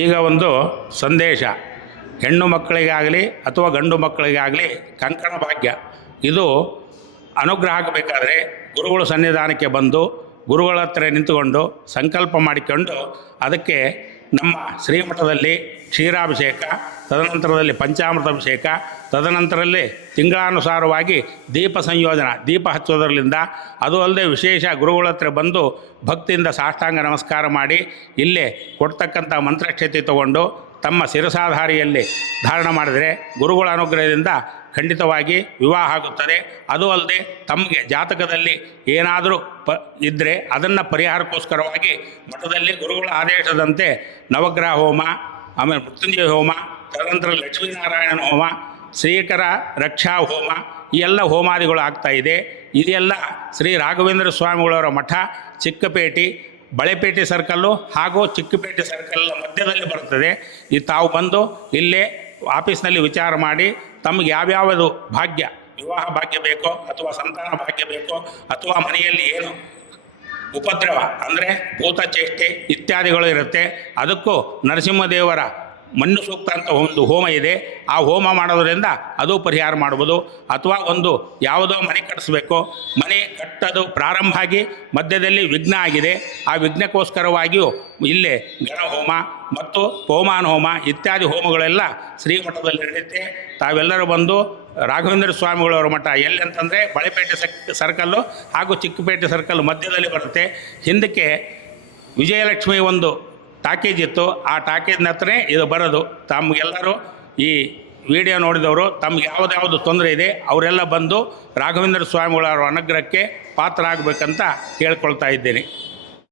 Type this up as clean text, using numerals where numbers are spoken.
ಈಗ ಒಂದು ಸಂದೇಶ, ಹೆಣ್ಣು ಮಕ್ಕಳಿಗಾಗಲಿ ಅಥವಾ ಗಂಡು ಮಕ್ಕಳಿಗಾಗಲಿ ಕಂಕಣ ಭಾಗ್ಯ ಇದು ಅನುಗ್ರಹ ಆಗಬೇಕಾದ್ರೆ ಗುರುಗಳು ಸನ್ನಿಧಾನಕ್ಕೆ ಬಂದು ಗುರುಗಳ ಹತ್ರ ನಿಂತುಕೊಂಡು ಸಂಕಲ್ಪ ಮಾಡಿಕೊಂಡು ಅದಕ್ಕೆ ನಮ್ಮ ಶ್ರೀಮಠದಲ್ಲಿ ಕ್ಷೀರಾಭಿಷೇಕ, ತದನಂತರದಲ್ಲಿ ಪಂಚಾಮೃತಾಭಿಷೇಕ, ತದನಂತರದಲ್ಲಿ ತಿಂಗಳಾನುಸಾರವಾಗಿ ದೀಪ ಸಂಯೋಜನ, ದೀಪ ಹಚ್ಚೋದರಲ್ಲಿಂದ ಅದು ಅಲ್ಲದೆ ವಿಶೇಷ ಗುರುಗಳ ಹತ್ರ ಬಂದು ಭಕ್ತಿಯಿಂದ ಸಾಷ್ಟಾಂಗ ನಮಸ್ಕಾರ ಮಾಡಿ ಇಲ್ಲೇ ಕೊಡ್ತಕ್ಕಂಥ ಮಂತ್ರಕ್ಷತೆ ತಗೊಂಡು ತಮ್ಮ ಶಿರಸಾಧಾರಿಯಲ್ಲಿ ಧಾರಣ ಮಾಡಿದರೆ ಗುರುಗಳ ಅನುಗ್ರಹದಿಂದ ಖಂಡಿತವಾಗಿ ವಿವಾಹ ಆಗುತ್ತದೆ. ಅದು ಅಲ್ಲದೆ ತಮಗೆ ಜಾತಕದಲ್ಲಿ ಏನಾದರೂ ಇದ್ದರೆ ಅದನ್ನು ಪರಿಹಾರಕ್ಕೋಸ್ಕರವಾಗಿ ಮಠದಲ್ಲಿ ಗುರುಗಳ ಆದೇಶದಂತೆ ನವಗ್ರಹ ಹೋಮ, ಆಮೇಲೆ ಮೃತ್ಯುಂಜಯ ಹೋಮ, ತದನಂತರ ಲಕ್ಷ್ಮೀನಾರಾಯಣನ ಹೋಮ, ಶ್ರೀಕರ ರಕ್ಷಾ ಹೋಮ, ಈ ಎಲ್ಲ ಹೋಮಾದಿಗಳು ಆಗ್ತಾಯಿದೆ. ಇದೆಲ್ಲ ಶ್ರೀ ರಾಘವೇಂದ್ರ ಸ್ವಾಮಿಗಳವರ ಮಠ ಚಿಕ್ಕಪೇಟೆ, ಬಳೆಪೇಟೆ ಸರ್ಕಲ್ಲು ಹಾಗೂ ಚಿಕ್ಕಪೇಟೆ ಸರ್ಕಲ್ ಮಧ್ಯದಲ್ಲಿ ಬರ್ತದೆ. ಈ ತಾವು ಬಂದು ಇಲ್ಲೇ ಆಫೀಸ್ನಲ್ಲಿ ವಿಚಾರ ಮಾಡಿ ತಮಗೆ ಯಾವ್ಯಾವುದು ಭಾಗ್ಯ, ವಿವಾಹ ಭಾಗ್ಯ ಬೇಕೋ ಅಥವಾ ಸಂತಾನ ಭಾಗ್ಯ ಬೇಕೋ ಅಥವಾ ಮನೆಯಲ್ಲಿ ಏನು ಉಪದ್ರವ ಅಂದರೆ ಭೂತ ಚೇಷ್ಟೆ ಇತ್ಯಾದಿಗಳು ಇರುತ್ತೆ, ಅದಕ್ಕೂ ನರಸಿಂಹದೇವರ ಮಣ್ಣು ಸೂಕ್ತ ಅಂತ ಒಂದು ಹೋಮ ಇದೆ. ಆ ಹೋಮ ಮಾಡೋದರಿಂದ ಅದು ಪರಿಹಾರ ಮಾಡ್ಬೋದು. ಅಥವಾ ಒಂದು ಯಾವುದೋ ಮನೆ ಕಟ್ಟಿಸ್ಬೇಕು, ಮನೆ ಕಟ್ಟೋದು ಪ್ರಾರಂಭ ಆಗಿ ಮಧ್ಯದಲ್ಲಿ ವಿಘ್ನ ಆಗಿದೆ, ಆ ವಿಘ್ನಕ್ಕೋಸ್ಕರವಾಗಿಯೂ ಇಲ್ಲೇ ಗಣಹೋಮ ಮತ್ತು ಪೋಮಾನ ಹೋಮ ಇತ್ಯಾದಿ ಹೋಮಗಳೆಲ್ಲ ಶ್ರೀಮಠದಲ್ಲಿ ನಡೆಯುತ್ತೆ. ತಾವೆಲ್ಲರೂ ಬಂದು ರಾಘವೇಂದ್ರ ಸ್ವಾಮಿಗಳವರ ಮಠ ಎಲ್ಲಿ ಅಂತಂದರೆ ಬಳೆಪೇಟೆ ಸರ್ಕಲ್ಲು ಹಾಗೂ ಚಿಕ್ಕಪೇಟೆ ಸರ್ಕಲ್ ಮಧ್ಯದಲ್ಲಿ ಬರುತ್ತೆ. ಹಿಂದಕ್ಕೆ ವಿಜಯಲಕ್ಷ್ಮಿ ಒಂದು ಟಾಕೇಜ್ ಇತ್ತು, ಆ ಟಾಕೇಜ್ನ ಹತ್ರನೇ ಇದು ಬರೋದು. ತಮಗೆಲ್ಲರೂ ಈ ವಿಡಿಯೋ ನೋಡಿದವರು ತಮ್ಗೆ ಯಾವುದ್ಯಾವುದು ತೊಂದರೆ ಇದೆ ಅವರೆಲ್ಲ ಬಂದು ರಾಘವೇಂದ್ರ ಸ್ವಾಮಿಗಳವರ ಅನುಗ್ರಹಕ್ಕೆ ಪಾತ್ರ ಆಗಬೇಕಂತ ಕೇಳ್ಕೊಳ್ತಾ ಇದ್ದೇನೆ.